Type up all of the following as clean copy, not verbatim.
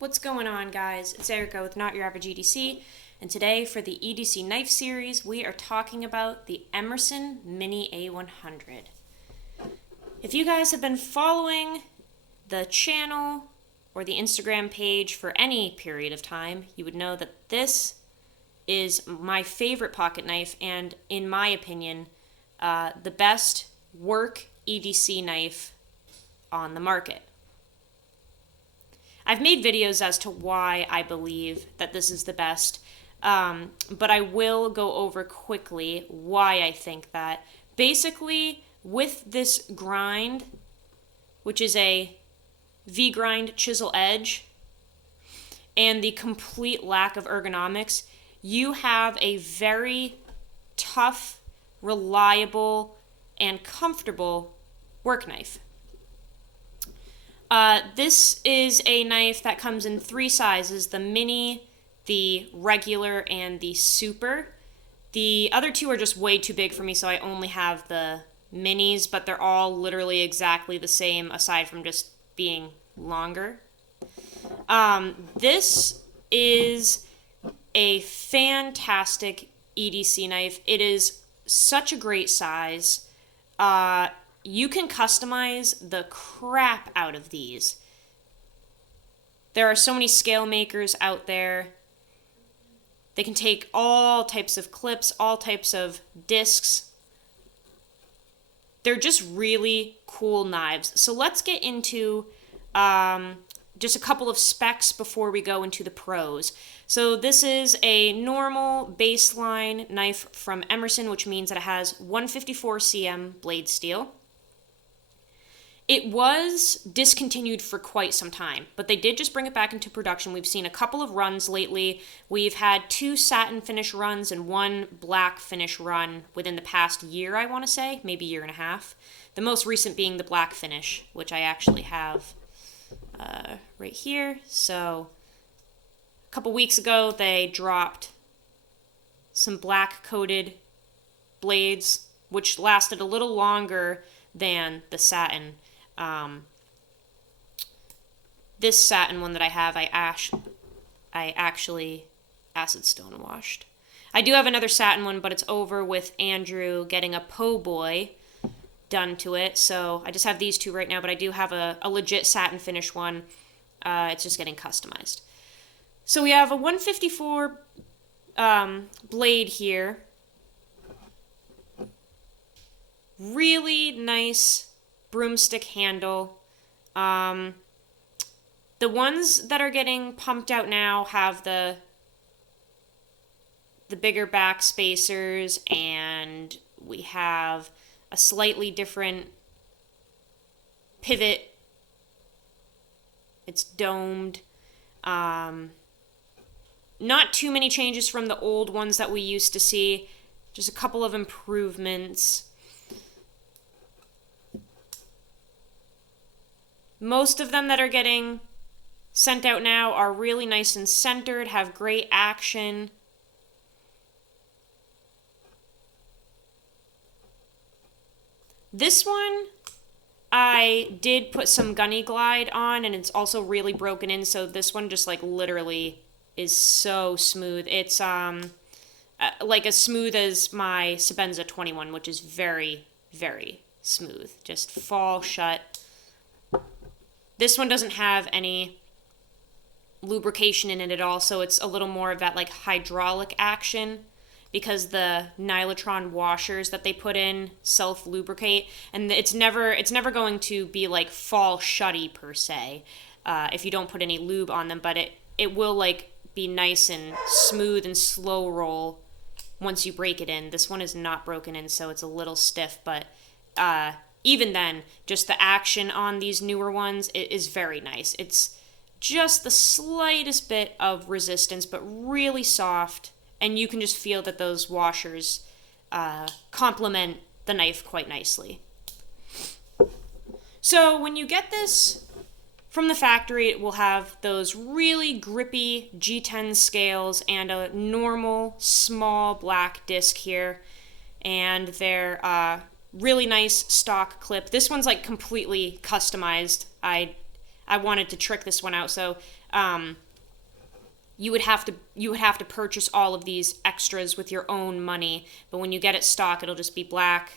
What's going on, guys? It's Erica with Not Your Average EDC, and today for the EDC knife series, we are talking about the Emerson Mini A-100. If you guys have been following the channel or the Instagram page for any period of time, you would know that this is my favorite pocket knife, and in my opinion, the best work EDC knife on the market. I've made videos as to why I believe that this is the best, but I will go over quickly why I think that. Basically, with this grind, which is a V-grind chisel edge, and the complete lack of ergonomics, you have a very tough, reliable, and comfortable work knife. This is a knife that comes in three sizes: the mini, the regular, and the super. The other two are just way too big for me, so I only have the minis, but they're all literally exactly the same aside from just being longer. This is a fantastic EDC knife. It is such a great size. You can customize the crap out of these. There are so many scale makers out there. They can take all types of clips, all types of discs. They're just really cool knives. So let's get into just a couple of specs before we go into the pros. So this is a normal baseline knife from Emerson, which means that it has 154 cm blade steel. It was discontinued for quite some time, but they did just bring it back into production. We've seen a couple of runs lately. We've had 2 satin finish runs and 1 black finish run within the past year, I want to say, maybe year and a half. The most recent being the black finish, which I actually have right here. So a couple weeks ago, they dropped some black coated blades, which lasted a little longer than the satin. This satin one that I have, I actually acid stone washed. I do have another satin one, but it's over with Andrew getting a po' boy done to it, so I just have these two right now, but I do have a legit satin finish one. It's just getting customized. So we have a 154 blade here. Really nice broomstick handle. The ones that are getting pumped out now have the bigger back spacers, and we have a slightly different pivot. It's domed. Not too many changes from the old ones that we used to see. Just a couple of improvements. Most of them that are getting sent out now are really nice and centered, have great action. This one, I did put some Gunny Glide on, and it's also really broken in, so this one just like literally is so smooth. It's like as smooth as my Sebenza 21, which is very, very smooth. Just fall shut. This one doesn't have any lubrication in it at all, so it's a little more of that like hydraulic action, because the Nylotron washers that they put in self-lubricate, and it's never going to be like fall shutty per se if you don't put any lube on them, but it will like be nice and smooth and slow roll once you break it in. This one is not broken in, so it's a little stiff, but even then, just the action on these newer ones is very nice. It's just the slightest bit of resistance, but really soft, and you can just feel that those washers complement the knife quite nicely. So when you get this from the factory, it will have those really grippy G10 scales and a normal small black disc here, and they're really nice stock clip. This one's like completely customized. I I wanted to trick this one out. So you would have to purchase all of these extras with your own money. But when you get it stock, it'll just be black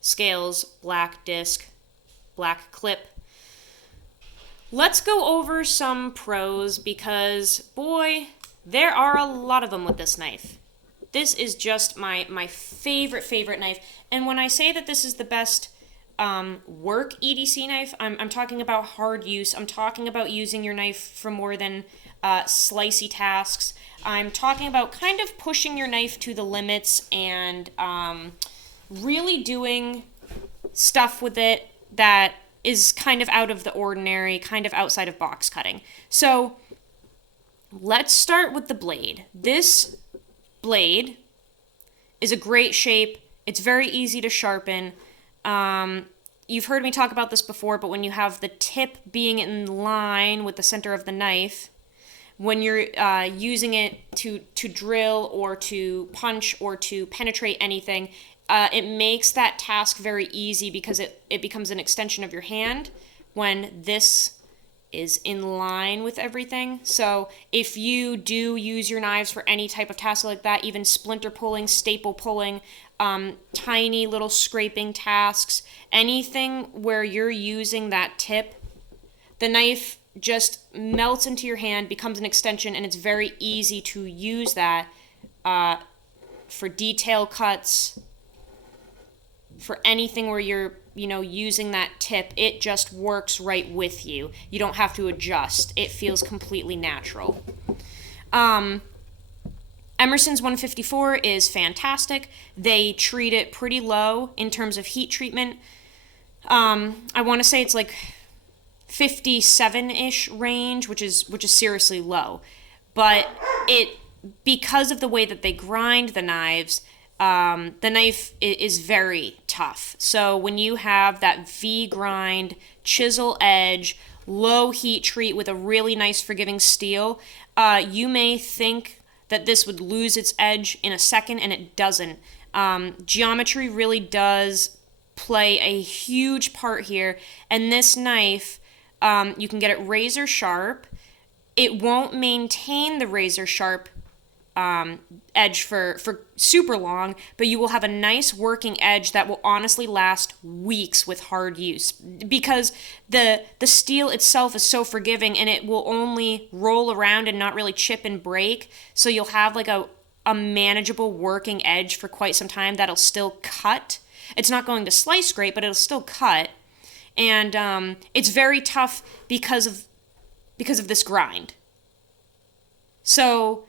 scales, black disc, black clip. Let's go over some pros because, boy, there are a lot of them with this knife. This is just my favorite knife. And when I say that this is the best work EDC knife, I'm talking about hard use. I'm talking about using your knife for more than slicey tasks. I'm talking about kind of pushing your knife to the limits and really doing stuff with it that is kind of out of the ordinary, kind of outside of box cutting. So let's start with the blade. This blade is a great shape. It's very easy to sharpen. You've heard me talk about this before, but when you have the tip being in line with the center of the knife, when you're using it to drill or to punch or to penetrate anything, it makes that task very easy because it becomes an extension of your hand when this is in line with everything. So if you do use your knives for any type of task like that, even splinter pulling, staple pulling, tiny little scraping tasks, anything where you're using that tip, the knife just melts into your hand, becomes an extension, and it's very easy to use that for detail cuts, for anything where you're, using that tip. It just works right with you. You don't have to adjust. It feels completely natural. Emerson's 154 is fantastic. They treat it pretty low in terms of heat treatment. I want to say it's like 57-ish range, which is seriously low. But because of the way that they grind the knives, the knife is very tough. So when you have that V grind, chisel edge, low heat treat with a really nice forgiving steel, you may think that this would lose its edge in a second, and it doesn't. Geometry really does play a huge part here, and this knife, you can get it razor sharp. It won't maintain the razor sharp edge for super long, but you will have a nice working edge that will honestly last weeks with hard use because the steel itself is so forgiving and it will only roll around and not really chip and break. So you'll have like a manageable working edge for quite some time that'll still cut. It's not going to slice great, but it'll still cut. And it's very tough because of this grind. So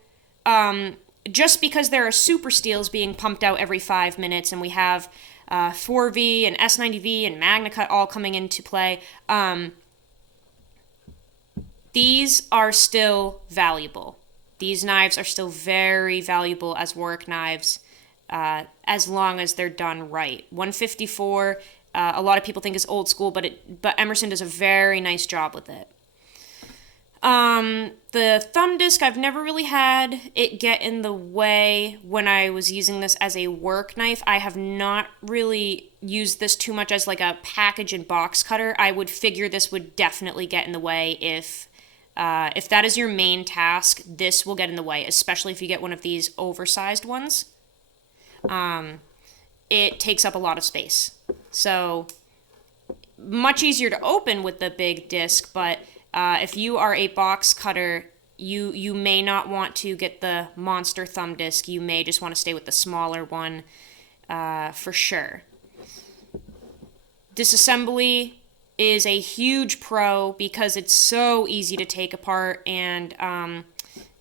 just because there are super steels being pumped out every 5 minutes and we have 4V and S90V and MagnaCut all coming into play, these are still valuable. These knives are still very valuable as work knives as long as they're done right. 154, a lot of people think is old school, but Emerson does a very nice job with it. The thumb disc, I've never really had it get in the way when I was using this as a work knife. I have not really used this too much as like a package and box cutter. I would figure this would definitely get in the way if that is your main task. This will get in the way, especially if you get one of these oversized ones. It takes up a lot of space. So much easier to open with the big disc, but if you are a box cutter, you may not want to get the monster thumb disc. You may just want to stay with the smaller one for sure. Disassembly is a huge pro because it's so easy to take apart, and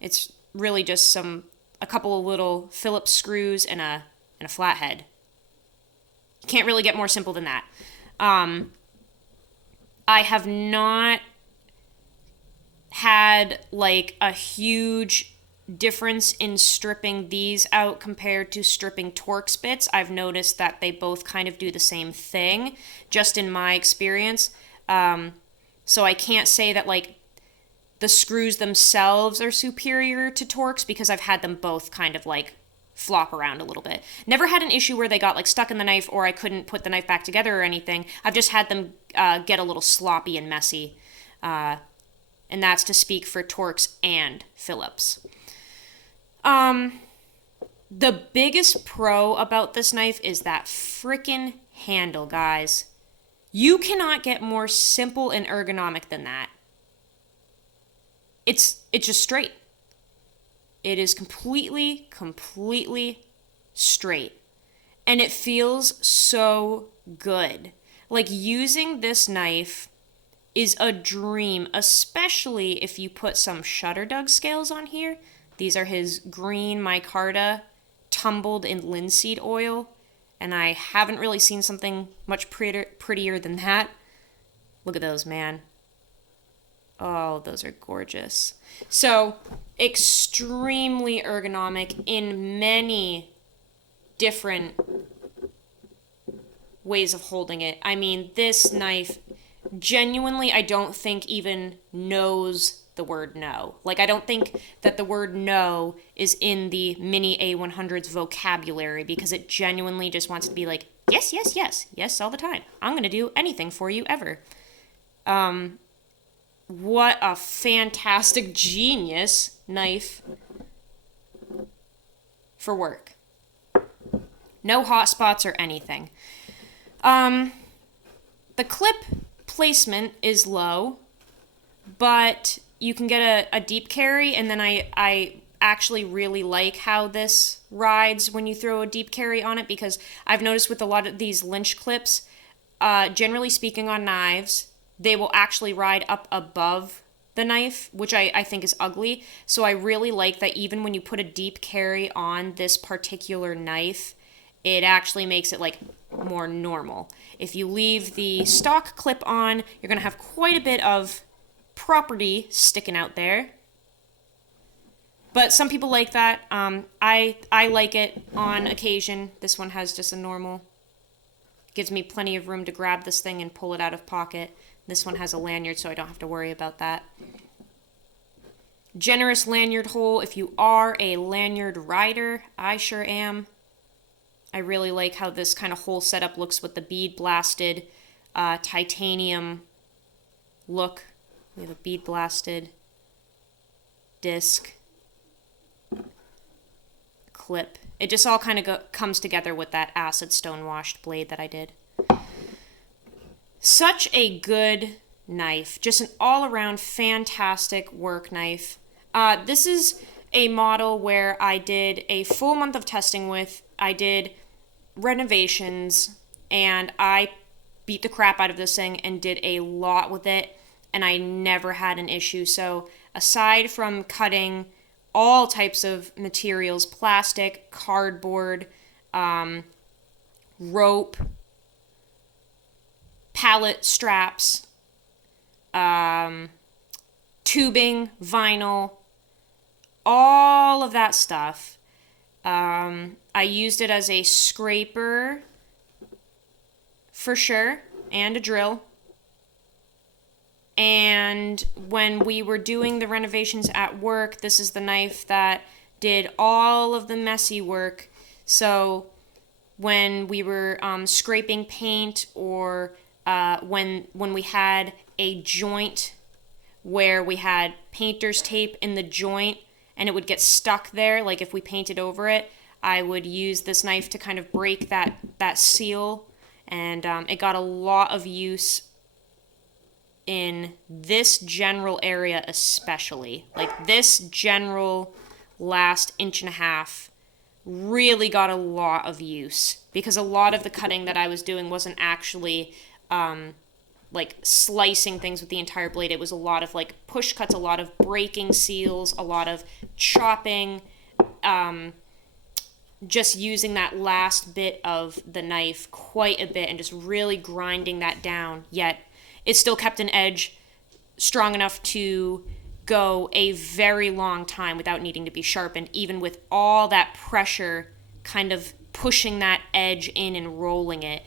it's really just a couple of little Phillips screws and a flathead. You can't really get more simple than that. I have not had like a huge difference in stripping these out compared to stripping Torx bits. I've noticed that they both kind of do the same thing, just in my experience. So I can't say that like the screws themselves are superior to Torx because I've had them both kind of like flop around a little bit. Never had an issue where they got like stuck in the knife or I couldn't put the knife back together or anything. I've just had them get a little sloppy and messy. and that's to speak for Torx and Phillips. The biggest pro about this knife is that frickin' handle, guys. You cannot get more simple and ergonomic than that. It's just straight. It is completely straight. And it feels so good. Like, using this knife is a dream, especially if you put some Shutterdug scales on here. These are his green micarta tumbled in linseed oil, and I haven't really seen something much prettier than that. Look at those, man. Oh, those are gorgeous. So, extremely ergonomic in many different ways of holding it. I mean, this knife genuinely, I don't think even knows the word no. Like, I don't think that the word no is in the mini A-100's vocabulary, because it genuinely just wants to be like, yes, yes, yes, yes all the time. I'm going to do anything for you ever. What a fantastic genius knife for work. No hot spots or anything. The clip placement is low, but you can get a deep carry, and then I actually really like how this rides when you throw a deep carry on it, because I've noticed with a lot of these Lynch clips, generally speaking on knives, they will actually ride up above the knife, which I think is ugly. So I really like that even when you put a deep carry on this particular knife, it actually makes it like more normal. If you leave the stock clip on, you're going to have quite a bit of property sticking out there. But some people like that. I like it on occasion. This one has just a normal. Gives me plenty of room to grab this thing and pull it out of pocket. This one has a lanyard, so I don't have to worry about that. Generous lanyard hole if you are a lanyard rider. I sure am. I really like how this kind of hole setup looks with the bead blasted titanium look. We have a bead blasted disc clip. It just all kind of comes together with that acid stone washed blade that I did. Such a good knife. Just an all-around fantastic work knife. This is a model where I did a full month of testing with. I did renovations, and I beat the crap out of this thing and did a lot with it, and I never had an issue. So aside from cutting all types of materials, plastic, cardboard, rope, pallet straps, tubing, vinyl, all of that stuff. I used it as a scraper for sure, and a drill. And when we were doing the renovations at work, this is the knife that did all of the messy work. So when we were scraping paint, or when we had a joint where we had painter's tape in the joint and it would get stuck there, like if we painted over it, I would use this knife to kind of break that seal, and it got a lot of use in this general area especially. Like, this general last inch and a half really got a lot of use, because a lot of the cutting that I was doing wasn't actually like slicing things with the entire blade. It was a lot of like push cuts, a lot of breaking seals, a lot of chopping, just using that last bit of the knife quite a bit and just really grinding that down, yet it still kept an edge strong enough to go a very long time without needing to be sharpened, even with all that pressure kind of pushing that edge in and rolling it.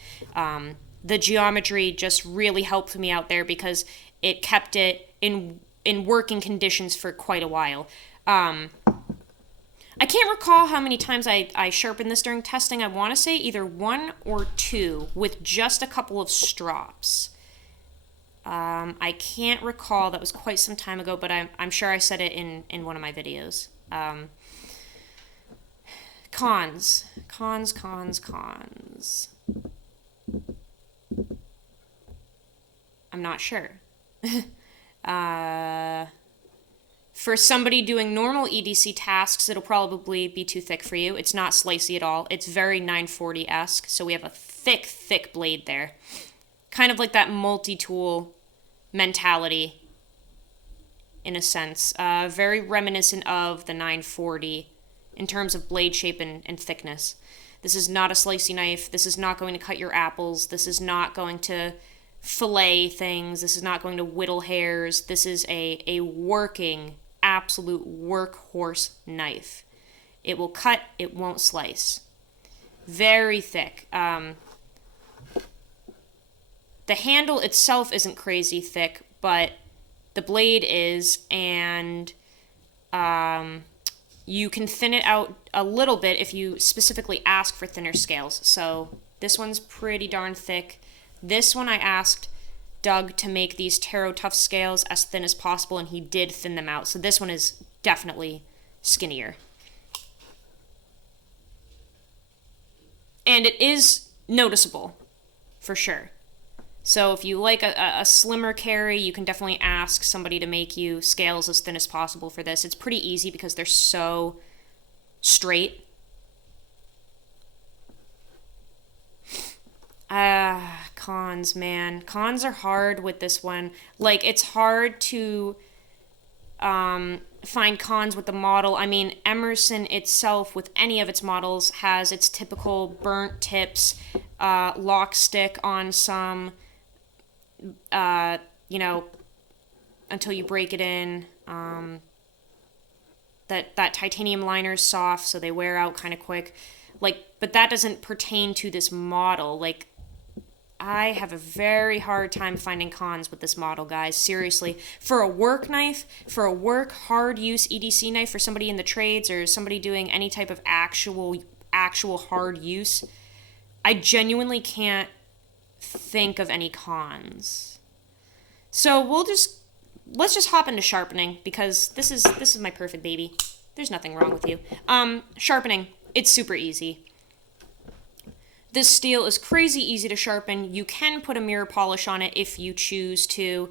The geometry just really helped me out there, because it kept it in working conditions for quite a while. I can't recall how many times I sharpened this during testing. I want to say either 1 or 2 with just a couple of strops. I can't recall. That was quite some time ago, but I'm sure I said it in one of my videos. Cons. I'm not sure. For somebody doing normal EDC tasks, it'll probably be too thick for you. It's not slicey at all. It's very 940-esque, so we have a thick blade there. Kind of like that multi-tool mentality, in a sense. Very reminiscent of the 940 in terms of blade shape and thickness. This is not a slicey knife. This is not going to cut your apples. This is not going to fillet things. This is not going to whittle hairs. This is a working, absolute workhorse knife. It will cut, it won't slice. Very thick. The handle itself isn't crazy thick, but the blade is, and you can thin it out a little bit if you specifically ask for thinner scales. So this one's pretty darn thick. This one I asked Doug to make these Taro Tough scales as thin as possible, and he did thin them out. So this one is definitely skinnier. And it is noticeable, for sure. So if you like a slimmer carry, you can definitely ask somebody to make you scales as thin as possible for this. It's pretty easy because they're so straight. Cons, man. Cons are hard with this one. Like, it's hard to find cons with the model. I mean, Emerson itself, with any of its models, has its typical burnt tips, lock stick on some, until you break it in. That titanium liner's soft, so they wear out kind of quick. Like, but that doesn't pertain to this model. Like, I have a very hard time finding cons with this model, guys. Seriously. For a work knife, for a work hard use EDC knife, for somebody in the trades or somebody doing any type of actual hard use, I genuinely can't think of any cons. So let's just hop into sharpening, because this is my perfect baby. There's nothing wrong with you. Sharpening, it's super easy. This steel is crazy easy to sharpen. You can put a mirror polish on it if you choose to.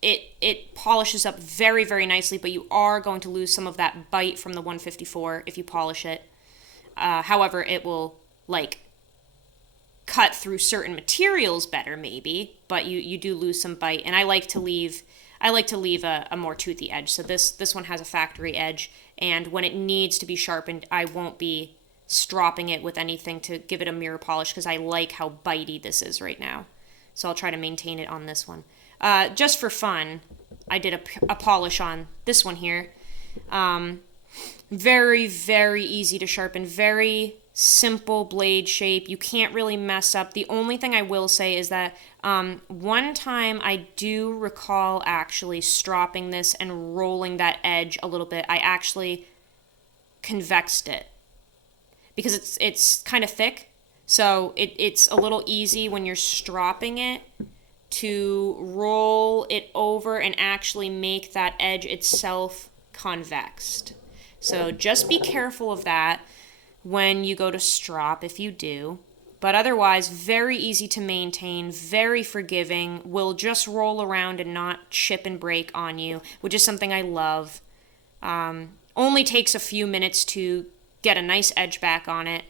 It polishes up very, very nicely, but you are going to lose some of that bite from the 154 if you polish it. However, it will, like, cut through certain materials better, maybe, but you do lose some bite. And I like to leave a more toothy edge. So this one has a factory edge, and when it needs to be sharpened, I won't be stropping it with anything to give it a mirror polish, because I like how bitey this is right now. So I'll try to maintain it on this one. Just for fun, I did a polish on this one here. Very, very easy to sharpen. Very simple blade shape. You can't really mess up. The only thing I will say is that one time I do recall actually stropping this and rolling that edge a little bit. I actually convexed it, because it's kind of thick, so it's a little easy when you're stropping it to roll it over and actually make that edge itself convexed. So just be careful of that when you go to strop, if you do. But otherwise, very easy to maintain, very forgiving, will just roll around and not chip and break on you, which is something I love. Only takes a few minutes to get a nice edge back on it.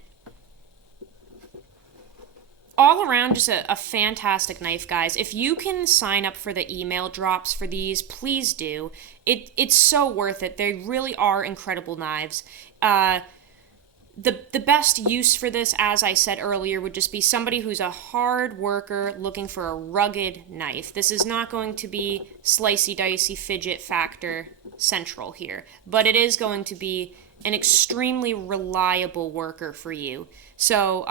All around, just a fantastic knife, guys. If you can sign up for the email drops for these, please do. It's so worth it. They really are incredible knives. The best use for this, as I said earlier, would just be somebody who's a hard worker looking for a rugged knife. This is not going to be slicey, dicey, fidget factor central here, but it is going to be an extremely reliable worker for you. So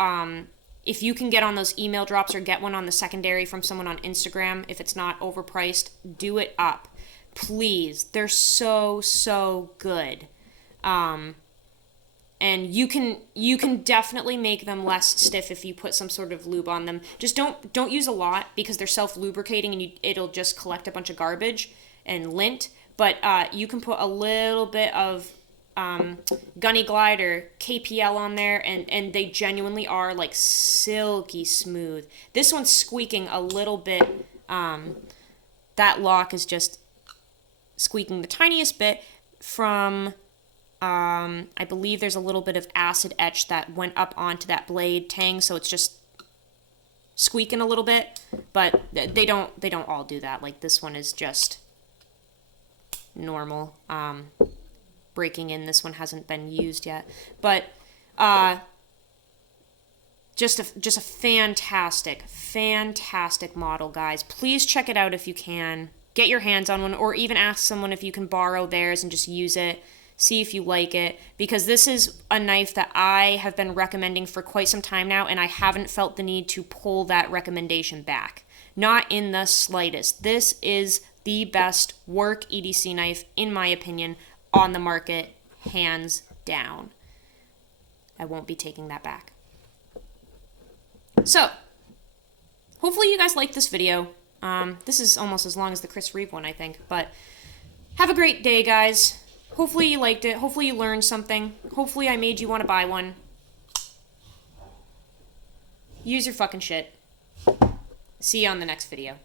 if you can get on those email drops or get one on the secondary from someone on Instagram, if it's not overpriced, do it up. Please. They're so, so good. And you can definitely make them less stiff if you put some sort of lube on them. Just don't use a lot because they're self-lubricating and it'll just collect a bunch of garbage and lint. But you can put a little bit of Gunny Glide or KPL on there, and they genuinely are like silky smooth. This one's squeaking a little bit. That lock is just squeaking the tiniest bit from... I believe there's a little bit of acid etch that went up onto that blade tang, so it's just squeaking a little bit, but they don't all do that. Like this one is just normal. Breaking in, this one hasn't been used yet, but just a fantastic model, guys. Please check it out if you can. Get your hands on one, or even ask someone if you can borrow theirs and just use it. See if you like it, because this is a knife that I have been recommending for quite some time now, and I haven't felt the need to pull that recommendation back. Not in the slightest. This is the best work EDC knife, in my opinion, on the market, hands down. I won't be taking that back. So, hopefully you guys liked this video. This is almost as long as the Chris Reeve one, I think, but have a great day, guys. Hopefully you liked it. Hopefully you learned something. Hopefully I made you want to buy one. Use your fucking shit. See you on the next video.